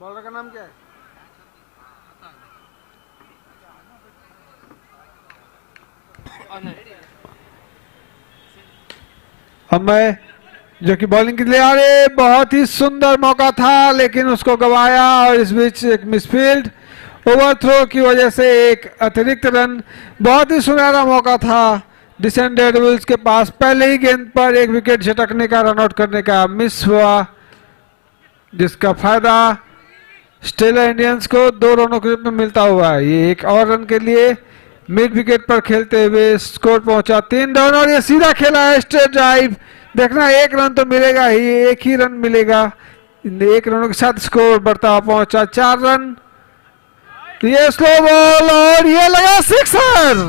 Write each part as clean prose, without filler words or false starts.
Bowler का नाम क्या है? अमय जो कि बॉलिंग के लिए आ रहे, बहुत ही सुंदर मौका था लेकिन उसको गवाया और इस बीच एक मिसफील्ड ओवरथ्रो की वजह से एक अतिरिक्त रन। बहुत ही सुनहरा मौका था डिसेंट डेविल्स के पास, पहले ही गेंद पर एक विकेट झटकने का, रन आउट करने का मिस हुआ, जिसका फायदा स्टेलर इंडियंस को 2 रनों के रूप में मिलता हुआ है। ये एक और रन के लिए मिड विकेट पर खेलते हुए स्कोर पहुंचा 3 रन और ये सीधा खेला है स्ट्रेट ड्राइव। देखना 1 रन तो मिलेगा ही, 1 ही रन मिलेगा। 1 रनों के साथ स्कोर बढ़ता हुआ पहुंचा 4 रन। ये स्लो बॉल और ये लगा सिक्सर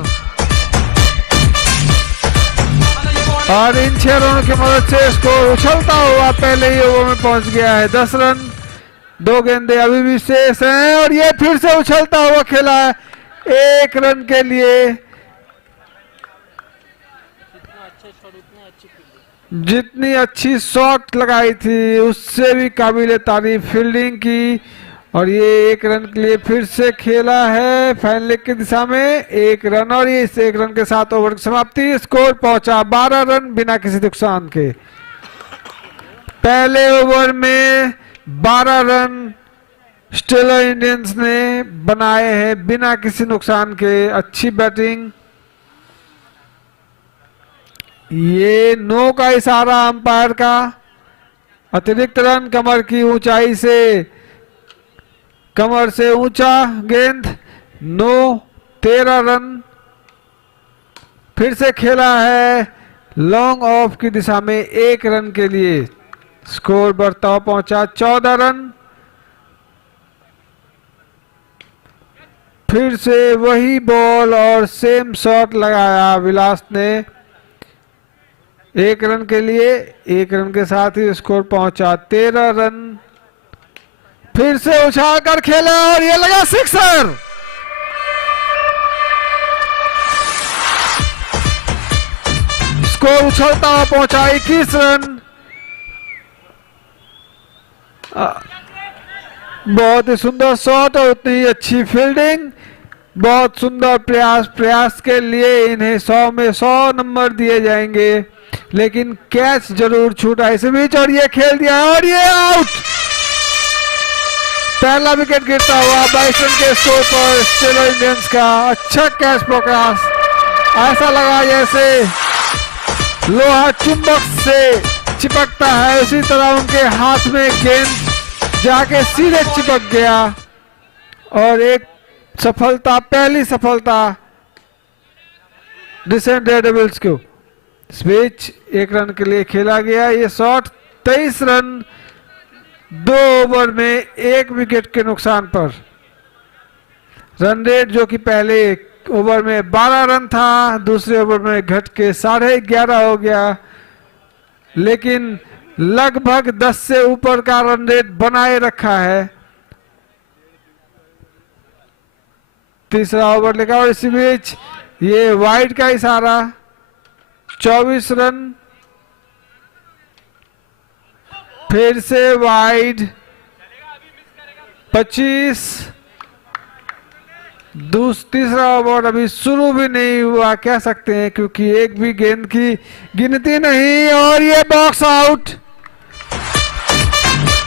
और इन 6 रनों की मदद से स्कोर उछलता हुआ पहले ही ओवर में पहुंच गया है। 10 रन, 2 गेंदे अभी भी शेष हैं और ये फिर से उछलता हुआ खेला है 1 रन के लिए। जितनी अच्छी शॉट लगाई थी उससे भी काबिल तारीफ फील्डिंग की और ये 1 रन के लिए फिर से खेला है फाइन लेग की दिशा में 1 रन और ये इस 1 रन के साथ ओवर की समाप्ति। स्कोर पहुंचा 12 रन बिना किसी नुकसान के। पहले ओवर में 12 रन स्टेलर इंडियंस ने बनाए हैं बिना किसी नुकसान के। अच्छी बैटिंग। ये नो का इशारा अंपायर का। अतिरिक्त रन कमर की ऊंचाई से, कमर से ऊंचा गेंद, नो 13 रन। फिर से खेला है लॉन्ग ऑफ की दिशा में 1 रन के लिए। स्कोर बढ़ता हुआ पहुंचा 14 रन। फिर से वही बॉल और सेम शॉट लगाया विलास ने 1 रन के लिए। 1 रन के साथ ही स्कोर पहुंचा 13 रन। फिर से उछाल कर खेला और ये लगा सिक्सर। स्कोर उछलता हुआ पहुंचा 21 रन। बहुत ही सुंदर शॉट और उतनी ही अच्छी फील्डिंग। बहुत सुंदर प्रयास। प्रयास के लिए इन्हें 100 में 100 नंबर दिए जाएंगे, लेकिन कैच जरूर छूटा इस बीच और ये खेल दिया और ये आउट। पहला विकेट गिरता हुआ 22 रन के स्कोर पर स्टेलर इंडियंस का। अच्छा कैच पकड़ा, ऐसा लगा जैसे लोहा चुंबक से चिपकता है, उसी तरह उनके हाथ में गेंद जाके सीधे चिपक गया और एक सफलता, पहली सफलता डिसेंट डेविल्स को। इस बीच 1 रन के लिए खेला गया ये शॉट। 23 रन 2 ओवर में 1 विकेट के नुकसान पर। रन रेट जो कि पहले ओवर में 12 रन था, दूसरे ओवर में घट के 11.5 हो गया, लेकिन लगभग 10 से ऊपर का रन रेट बनाए रखा है। तीसरा ओवर लेगा और इसी बीच ये वाइड का इशारा। 24 रन। फिर से वाइड 25। तीसरा ओवर अभी शुरू भी नहीं हुआ कह सकते हैं, क्योंकि एक भी गेंद की गिनती नहीं और ये बॉक्स आउट।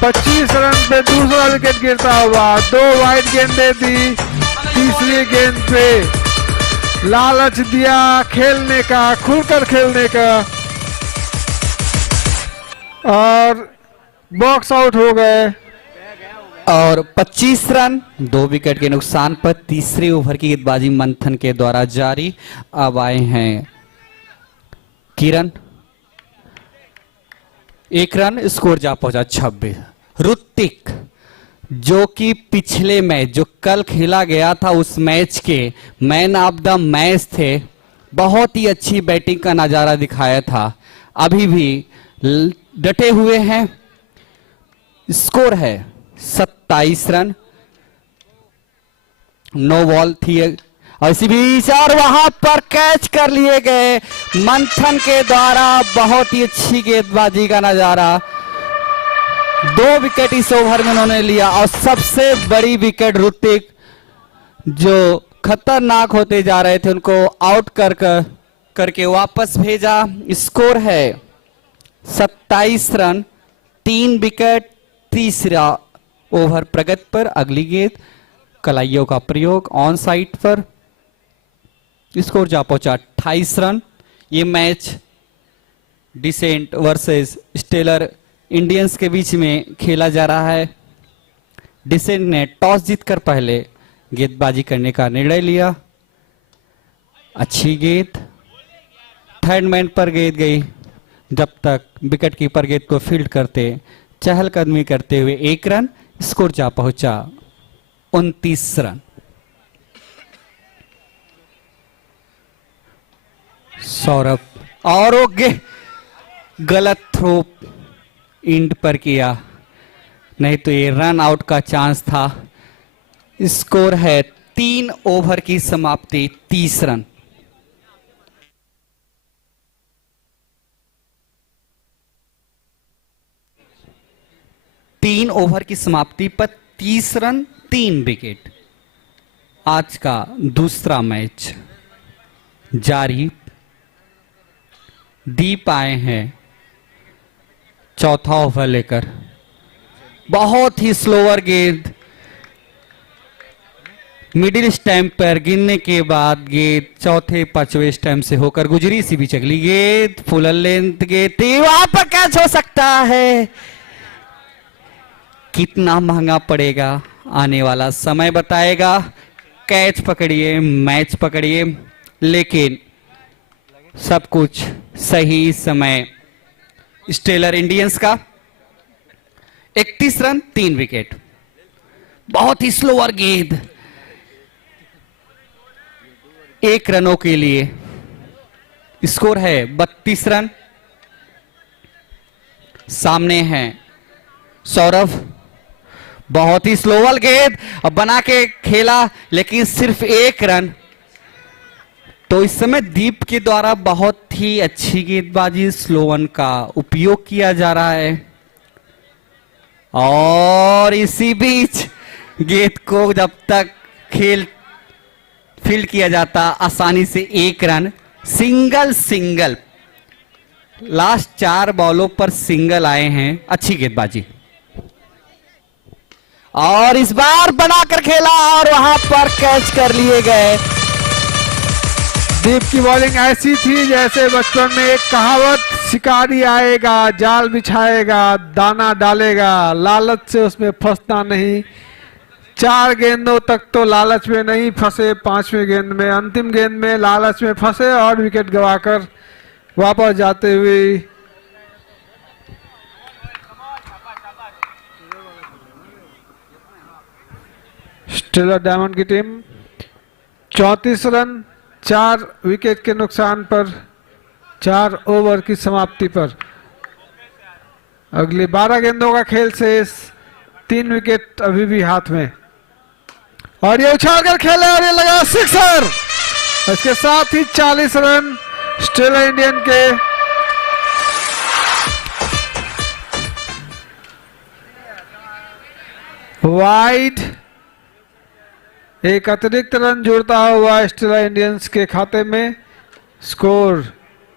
25 रन पे दूसरा विकेट गिरता हुआ। 2 वाइड गेंदें दी, तीसरी गेंद पे लालच दिया खेलने का, खुलकर खेलने का और बॉक्स आउट हो गए। और 25 रन 2 विकेट के नुकसान पर तीसरे ओवर की गेंदबाजी मंथन के द्वारा जारी। अब आए हैं किरण। 1 रन, स्कोर जा पहुंचा 26। ऋतिक जो कि पिछले मैच जो कल खेला गया था उस मैच के मैन ऑफ द मैच थे, बहुत ही अच्छी बैटिंग का नजारा दिखाया था, अभी भी डटे हुए हैं। स्कोर है 27 रन। नो बॉल थी और इसी बीच और वहां पर कैच कर लिए गए मंथन के द्वारा। बहुत ही अच्छी गेंदबाजी का नजारा। 2 विकेट इस ओवर में उन्होंने लिया और सबसे बड़ी विकेट ऋतिक जो खतरनाक होते जा रहे थे उनको आउट करके वापस भेजा। स्कोर है 27 रन, 3 विकेट। तीसरा ओवर प्रगति पर। अगली गेंद कलाइयों का प्रयोग ऑन साइड पर। स्कोर जा पहुंचा 28 रन। ये match decent versus stellar Indians के बीच में खेला जा रहा है। डिसेंट ने टॉस जीतकर पहले गेंदबाजी करने का निर्णय लिया। अच्छी गेंद, थर्ड मैन पर गेंद गई। जब तक विकेट कीपर गेंद को फील्ड करते चहलकदमी करते हुए 1 रन। स्कोर जा पहुंचा 29 रन। सौरभ और गलत थ्रो इंड पर किया, नहीं तो ये रन आउट का चांस था। स्कोर है 3 ओवर की समाप्ति 30 रन। तीन ओवर की समाप्ति पर 30 रन, 3 विकेट। आज का दूसरा मैच जारी। दीप आए हैं चौथा ओवर लेकर। बहुत ही स्लोअर गेंद मिडिल स्टैंप पर गिरने के बाद गेंद चौथे पांचवें स्टैंप से होकर गुजरी। सी भी चगली गेंद, फुल लेंथ गेंद, वहां पर कैच हो सकता है। कितना महंगा पड़ेगा आने वाला समय बताएगा। कैच पकड़िए, मैच पकड़िए, लेकिन सब कुछ सही समय स्टेलर इंडियंस का। 31 रन, 3 विकेट। बहुत ही स्लोअर गेंद 1 रनों के लिए। स्कोर है 32 रन। सामने है सौरभ। बहुत ही स्लोअर गेंद बना के खेला, लेकिन सिर्फ 1 रन। तो इस समय दीप के द्वारा बहुत ही अच्छी गेंदबाजी, स्लो वन का उपयोग किया जा रहा है। और इसी बीच गेंद को जब तक फील्ड किया जाता आसानी से 1 रन। सिंगल लास्ट 4 बॉलों पर सिंगल आए हैं। अच्छी गेंदबाजी और इस बार बनाकर खेला और वहां पर कैच कर लिए गए। दीप की बॉलिंग ऐसी थी जैसे बचपन में एक कहावत, शिकारी आएगा जाल बिछाएगा दाना डालेगा, लालच से उसमें फंसना नहीं। 4 गेंदों तक तो लालच में नहीं फंसे, 5वें गेंद में, अंतिम गेंद में लालच में फंसे और विकेट गंवाकर वापस जाते हुए स्टेलर डायमंड की टीम 34 रन 4 विकेट के नुकसान पर 4 ओवर की समाप्ति पर। अगली 12 गेंदों का खेल शेष, 3 विकेट अभी भी हाथ में। और ये उछालकर खेले और ये लगा सिक्सर। इसके साथ ही 40 रन स्टेलर इंडियन के। वाइड एक अतिरिक्त रन जुड़ता हुआ स्टेलर इंडियंस के खाते में। Score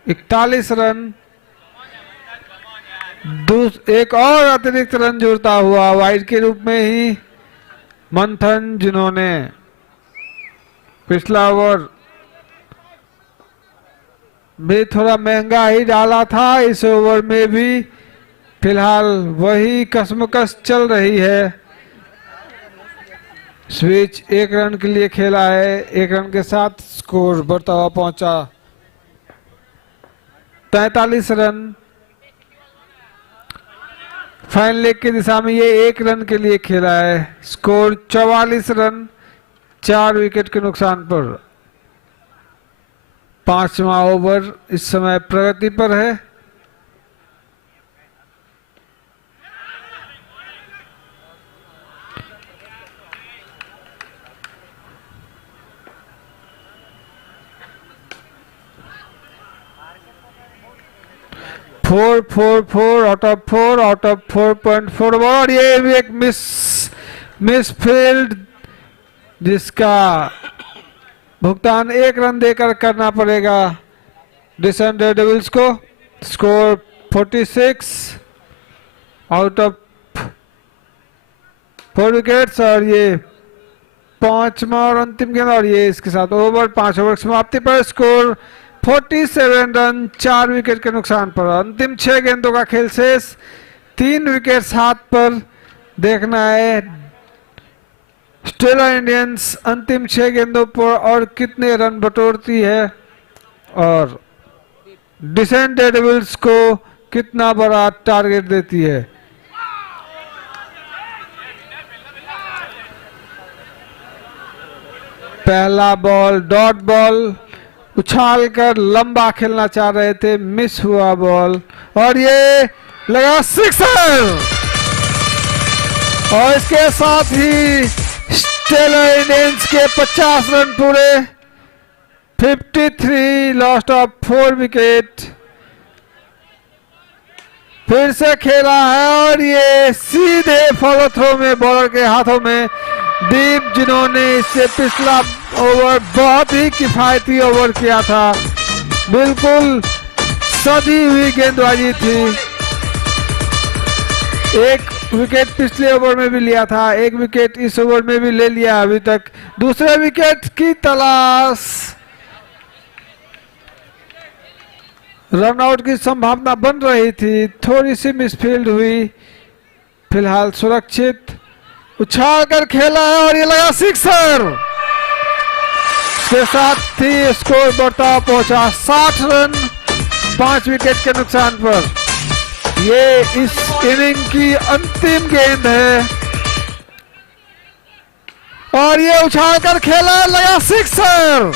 41 run. एक और अतिरिक्त रन जुड़ता हुआ वाइड के रूप में ही मंथन, जिन्होंने पिछला ओवर भी थोड़ा महंगा ही डाला था, इस ओवर में भी फिलहाल वही कसमकस चल रही है। स्विच 1 रन के लिए खेला है। 1 रन के साथ स्कोर बढ़ता हुआ पहुंचा 43 रन। फाइन लेग की दिशा में ये 1 रन के लिए खेला है। स्कोर 44 रन 4 विकेट के नुकसान पर। 5वां ओवर इस समय प्रगति पर है। 4 आउट ऑफ 4.4 ओवर। और ये भी एक मिसफील्ड जिसका भुगतान 1 रन देकर करना पड़ेगा डिसन डेयरडेविल्स को। Score 46 out of 4 wickets. और ये 5वां और अंतिम गेंद, और ये इसके साथ ओवर 5 ओवर समाप्ति पर स्कोर 47 रन 4 विकेट के नुकसान पर। अंतिम 6 गेंदों का खेल शेष, 3 विकेट हाथ पर। देखना है स्टेला इंडियंस अंतिम 6 गेंदों पर और कितने रन बटोरती है और डिसेंट डेयरडेविल्स को कितना बड़ा टारगेट देती है। पहला बॉल डॉट बॉल, उछालकर लंबा खेलना चाह रहे थे, मिस हुआ बॉल और ये लगा सिक्सर। और इसके साथ ही स्टेला इंडियंस के 50 रन पूरे, 53 लॉस्ट ऑफ 4 विकेट। फिर से खेला है और ये सीधे फॉलो थ्रो में बॉलर के हाथों में। दीप जिन्होंने इससे पिछला ओवर बहुत ही किफायती ओवर किया था, बिल्कुल सदी हुई गेंदबाजी थी। 1 विकेट पिछले ओवर में भी लिया था, 1 विकेट इस ओवर में भी ले लिया अभी तक। दूसरे विकेट की तलाश, रनआउट की संभावना बन रही थी, थोड़ी सी मिसफील्ड हुई, फिलहाल सुरक्षित। उछाल कर खेला है और ये लगा सिक्सर। इसके साथ ही स्कोर बढ़ता पहुंचा 60 रन 5 विकेट के नुकसान पर। ये इस इनिंग की अंतिम गेंद है और ये उछाल कर खेला, लगा सिक्सर।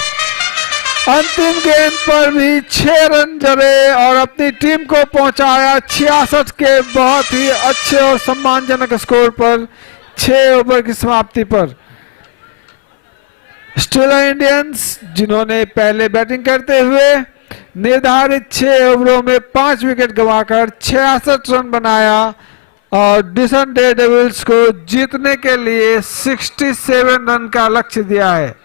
अंतिम गेंद पर भी 6 रन जड़े और अपनी टीम को पहुंचाया 66 के बहुत ही अच्छे और सम्मानजनक स्कोर पर 6 ओवर की समाप्ति पर। स्टेला इंडियंस जिन्होंने पहले बैटिंग करते हुए निर्धारित 6 ओवरों में 5 विकेट गंवाकर 66 रन बनाया और डिसन डेयरडेविल्स को जीतने के लिए 67 रन का लक्ष्य दिया है।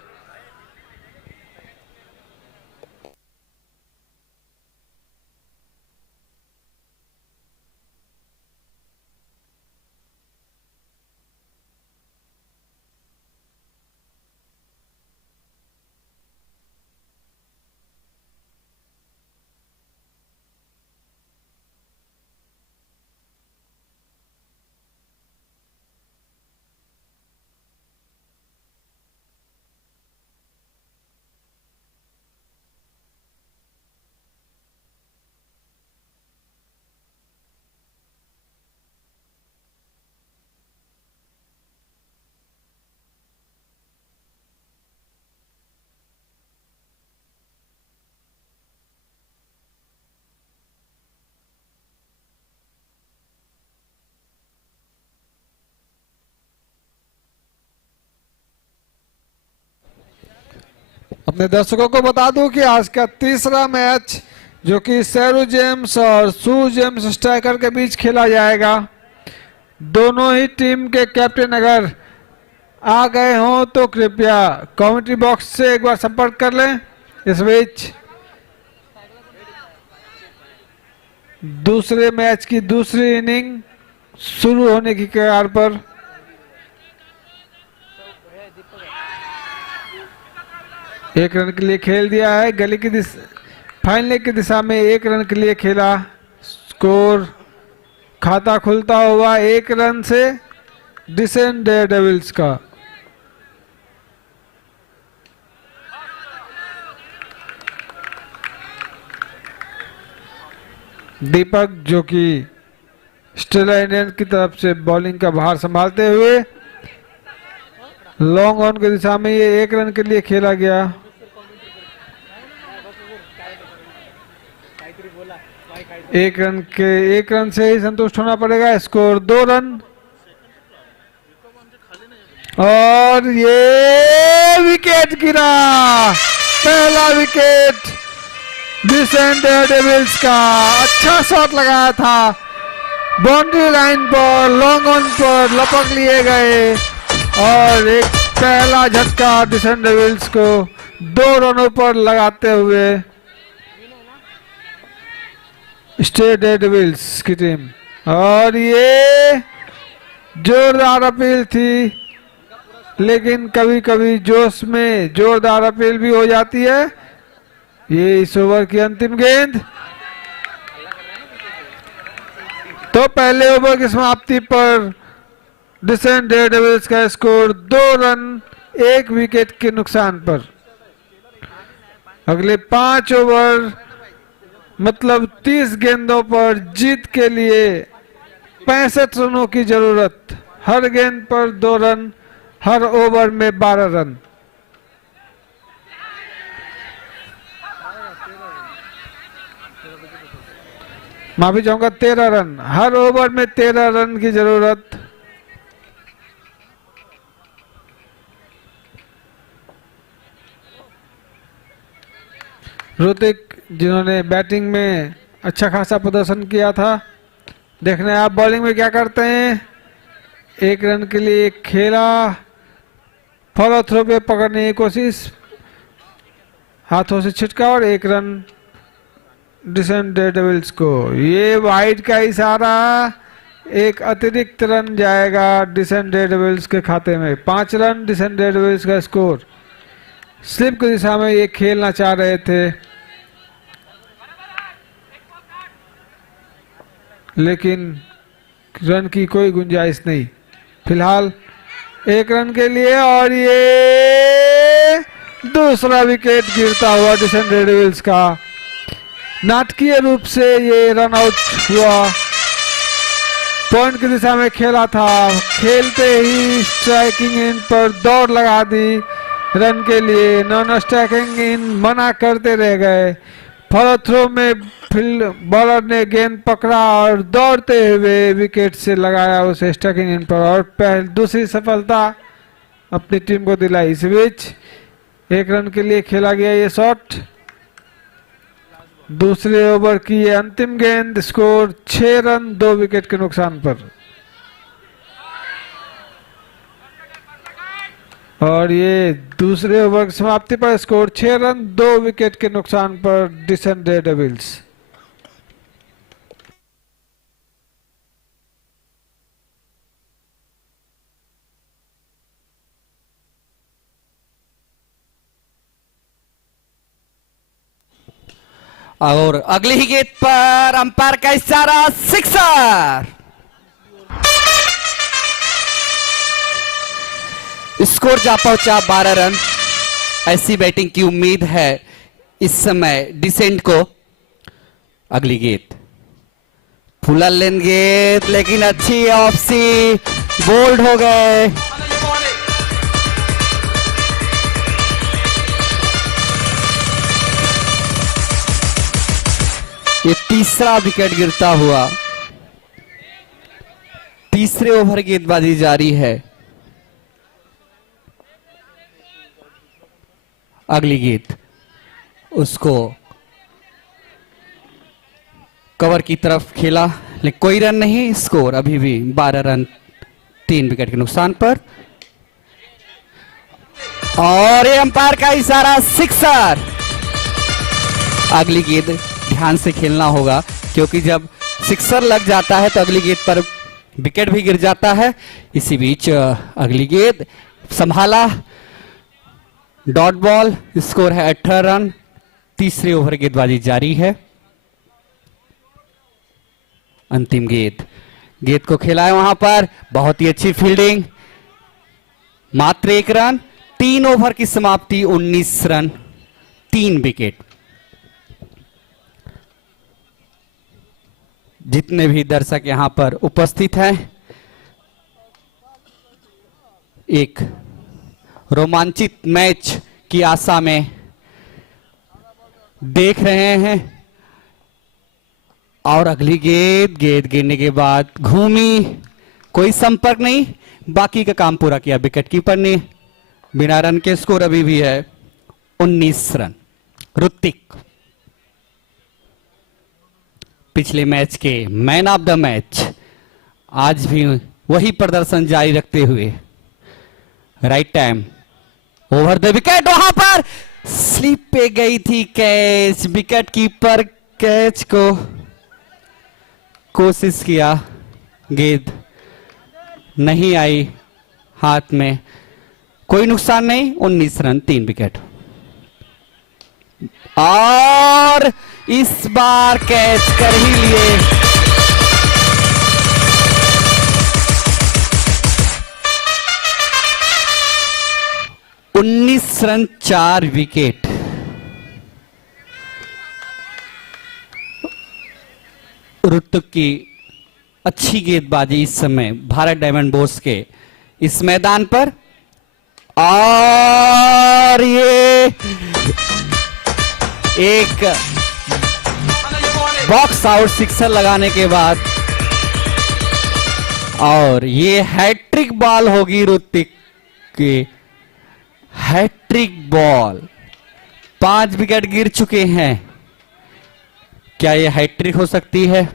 अपने दर्शकों को बता दूं कि आज का तीसरा मैच जो कि सैरू जेम्स और सू जेम्स स्ट्राइकर के बीच खेला जाएगा। दोनों ही टीम के कैप्टन अगर आ गए हों तो कृपया कमेंट्री बॉक्स से एक बार संपर्क कर लें। इस बीच दूसरे मैच की दूसरी इनिंग शुरू होने की कगार पर। एक रन के लिए खेल दिया है, गली की फाइनल की दिशा में 1 रन के लिए खेला। स्कोर खाता खुलता हुआ 1 रन से डिसेंट डेयरडेविल्स का। दीपक जो कि स्टेला इंडियंस की तरफ से बॉलिंग का भार संभालते हुए लॉन्ग ऑन की दिशा में ये 1 रन के लिए खेला गया। एक रन से ही संतुष्ट होना पड़ेगा। स्कोर 2 रन और ये विकेट गिरा, पहला विकेट डिसेंट डेविल्स का अच्छा शॉट लगाया था, बाउंड्री लाइन पर लॉन्ग ऑन पर लपक लिए गए और एक पहला झटका डिसेंट डेविल्स को 2 रनों पर लगाते हुए स्टेट डेविल्स की टीम। और ये जोरदार अपील थी, लेकिन कभी कभी जोश में जोरदार अपील भी हो जाती है। ये इस ओवर की अंतिम गेंद। तो पहले ओवर की समाप्ति पर डिसेंट डेविल्स का स्कोर 2 रन 1 विकेट के नुकसान पर। अगले 5 ओवर मतलब 30 गेंदों पर जीत के लिए 65 रनों की जरूरत। हर गेंद पर 2 रन, हर ओवर में 12 रन। माफी चाहूंगा, 13 रन, हर ओवर में 13 रन की जरूरत। ऋतिक जिन्होंने बैटिंग में अच्छा खासा प्रदर्शन किया था, देखना है आप बॉलिंग में क्या करते हैं। 1 रन के लिए खेला, फॉलो थ्रो पे पकड़ने की कोशिश, हाथों से छिटका और 1 रन डिसेंट डेविल्स को। ये वाइड का इशारा, एक अतिरिक्त रन जाएगा डिसेंट डेविल्स के खाते में। 5 रन डिसेंट डेविल्स का स्कोर। स्लिप की दिशा में ये खेलना चाह रहे थे, लेकिन रन की कोई गुंजाइश नहीं। फिलहाल 1 रन के लिए और ये दूसरा विकेट गिरता हुआ डिसेंट डेविल्स का। नाटकीय रूप से ये रन आउट हुआ। पॉइंट की दिशा में खेला था, खेलते ही स्ट्राइकिंग इन पर दौड़ लगा दी रन के लिए। नॉन स्ट्राइकिंग इन मना करते रह गए। फॉलो थ्रो में फील्ड बॉलर ने गेंद पकड़ा और दौड़ते हुए विकेट से लगाया उसे स्ट्राइकिंग इन पर और दूसरी सफलता अपनी टीम को दिलाई। इस बीच 1 रन के लिए खेला गया ये शॉट। दूसरे ओवर की ये अंतिम गेंद। स्कोर 6 रन 2 विकेट के नुकसान पर। और ये दूसरे ओवर की समाप्ति पर स्कोर 6 रन 2 विकेट के नुकसान पर डिसेंट डेविल्स। और अगली ही गेंद पर अंपायर का इशारा, सिक्सर। स्कोर जा पहुंचा 12 रन। ऐसी बैटिंग की उम्मीद है इस समय डिसेंट को। अगली गेंद फुल लेन गेंद, लेकिन अच्छी ऑफसी, बोल्ड हो गए। ये तीसरा विकेट गिरता हुआ। तीसरे ओवर गेंदबाजी जारी है। अगली गेंद उसको कवर की तरफ खेला, लेकिन कोई रन नहीं। स्कोर अभी भी 12 रन 3 विकेट के नुकसान पर। और ये अंपायर का इशारा, सिक्सर। अगली गेंद ध्यान से खेलना होगा, क्योंकि जब सिक्सर लग जाता है तो अगली गेंद पर विकेट भी गिर जाता है। इसी बीच अगली गेंद संभाला, डॉट बॉल। स्कोर है 18 रन। तीसरे ओवर गेंदबाजी जारी है। अंतिम गेंद को खेला है वहां पर, बहुत ही अच्छी फील्डिंग। मात्र 1 रन। 3 ओवर की समाप्ति, 19 रन 3 विकेट। जितने भी दर्शक यहां पर उपस्थित हैं, एक रोमांचित मैच की आशा में देख रहे हैं। और अगली गेंद गिरने के बाद घूमी, कोई संपर्क नहीं, बाकी का काम पूरा किया विकेट कीपर ने। बिना रन के स्कोर अभी भी है 19 रन। ऋतिक पिछले मैच के मैन ऑफ द मैच, आज भी वही प्रदर्शन जारी रखते हुए। Right time, over the wicket, वहां पर स्लिप पे गई थी कैच, विकेट कीपर कैच को कोशिश किया, गेंद नहीं आई हाथ में, कोई नुकसान नहीं, 19 रन 3 विकेट। और इस बार कैच कर ही लिए। उन्नीस रन 4 विकेट। ऋतु की अच्छी गेंदबाजी इस समय भारत डायमंड बोर्स के इस मैदान पर, और ये एक बॉक्स आउट सिक्सर लगाने के बाद, और ये हैट्रिक बॉल होगी ऋतिक की, हैट्रिक बॉल। 5 विकेट गिर चुके हैं, क्या ये हैट्रिक हो सकती है?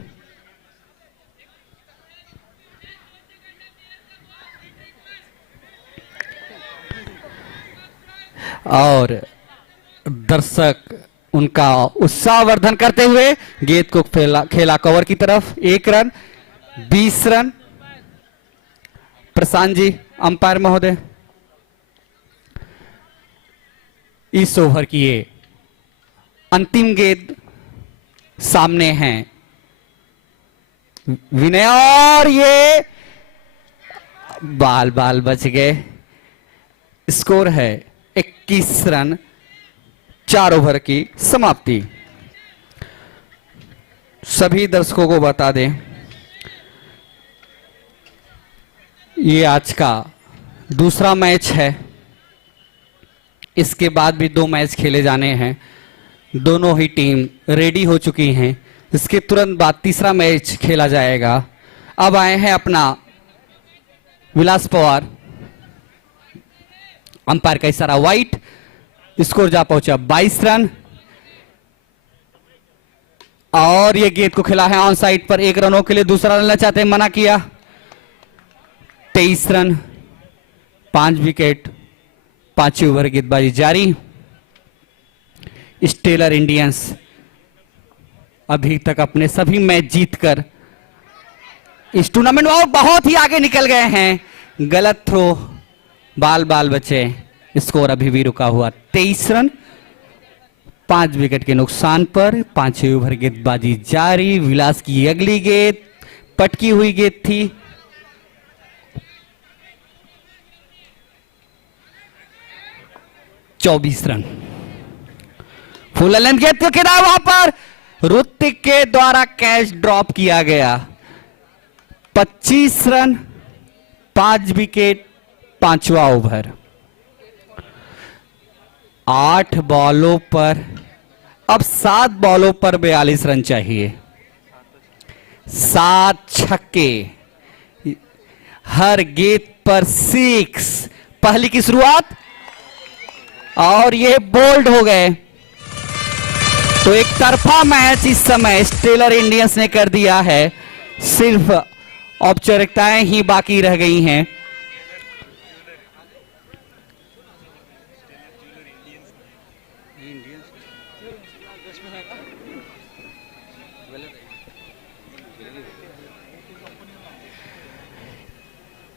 और दर्शक उनका उत्साहवर्धन करते हुए गेंद को खेला कवर की तरफ। 1 run 20 run. Prashant ji, umpire महोदय, इस ओवर की ये अंतिम गेंद सामने है विनय, और ये बाल बच गए। स्कोर है 21 रन 4 ओवर की समाप्ति। सभी दर्शकों को बता दें, ये आज का दूसरा मैच है, इसके बाद भी 2 मैच खेले जाने हैं। दोनों ही टीम रेडी हो चुकी हैं। इसके तुरंत बाद तीसरा मैच खेला जाएगा। अब आए हैं अपना विलास पवार, अंपायर का इशारा वाइट। स्कोर जा पहुंचा 22 रन, और ये गेंद को खिला है ऑन साइड पर 1 रनों के लिए। दूसरा रन लेना चाहते हैं, मना किया। 23 रन 5 विकेट। 5 ओवर गेंदबाजी जारी। स्टेलर इंडियंस अभी तक अपने सभी मैच जीतकर इस टूर्नामेंट में बहुत ही आगे निकल गए हैं। गलत थ्रो, बाल बचे। स्कोर अभी भी रुका हुआ 23 रन 5 विकेट के नुकसान पर। 5 ओवर गेंदबाजी जारी। विलास की अगली गेंद पटकी हुई गेंद थी। चौबीस रन। फुल लेंथ गेंद को खेला, वहां पर ऋतिक के द्वारा कैच ड्रॉप किया गया। 25 रन 5 विकेट 5वां ओवर। 8 बॉलों पर, अब 7 बॉलों पर 42 रन चाहिए। 7 छक्के, हर गेंद पर 6। पहली की शुरुआत, और ये बोल्ड हो गए। तो एक तरफा मैच इस समय स्टेलर इंडियंस ने कर दिया है। सिर्फ औपचारिकताएं ही बाकी रह गई हैं।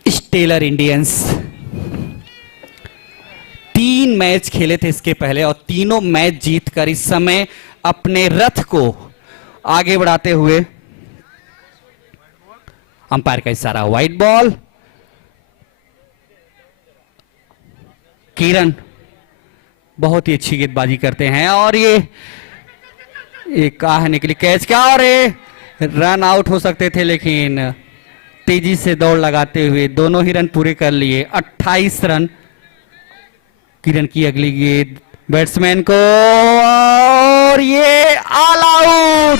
स्टेलर इंडियंस 3 मैच खेले थे इसके पहले, और तीनों मैच जीतकर इस समय अपने रथ को आगे बढ़ाते हुए। अंपायर का इशारा व्हाइट बॉल। किरण बहुत ही अच्छी गेंदबाजी करते हैं, और ये एक कहा निकली कैच क्या, और ये रन आउट हो सकते थे, लेकिन तेजी से दौड़ लगाते हुए दोनों ही रन पूरे कर लिए। 28 रन। किरण की अगली गेंद बैट्समैन को, और ये ऑल आउट।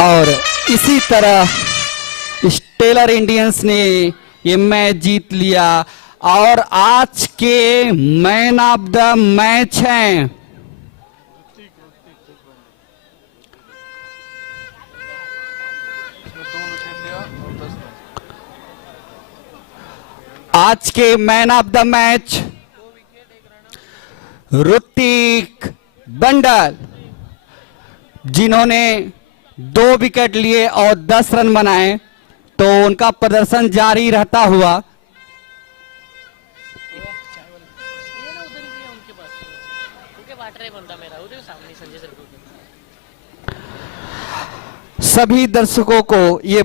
और इसी तरह स्टेलर इंडियंस ने ये मैच जीत लिया और आज के मैन ऑफ द मैच हैं आज के man of the match Hrithik bundle, जिन्होंने 2 विकेट लिए और 10 रन बनाए। तो उनका प्रदर्शन जारी रहता हुआ सभी दर्शकों को ये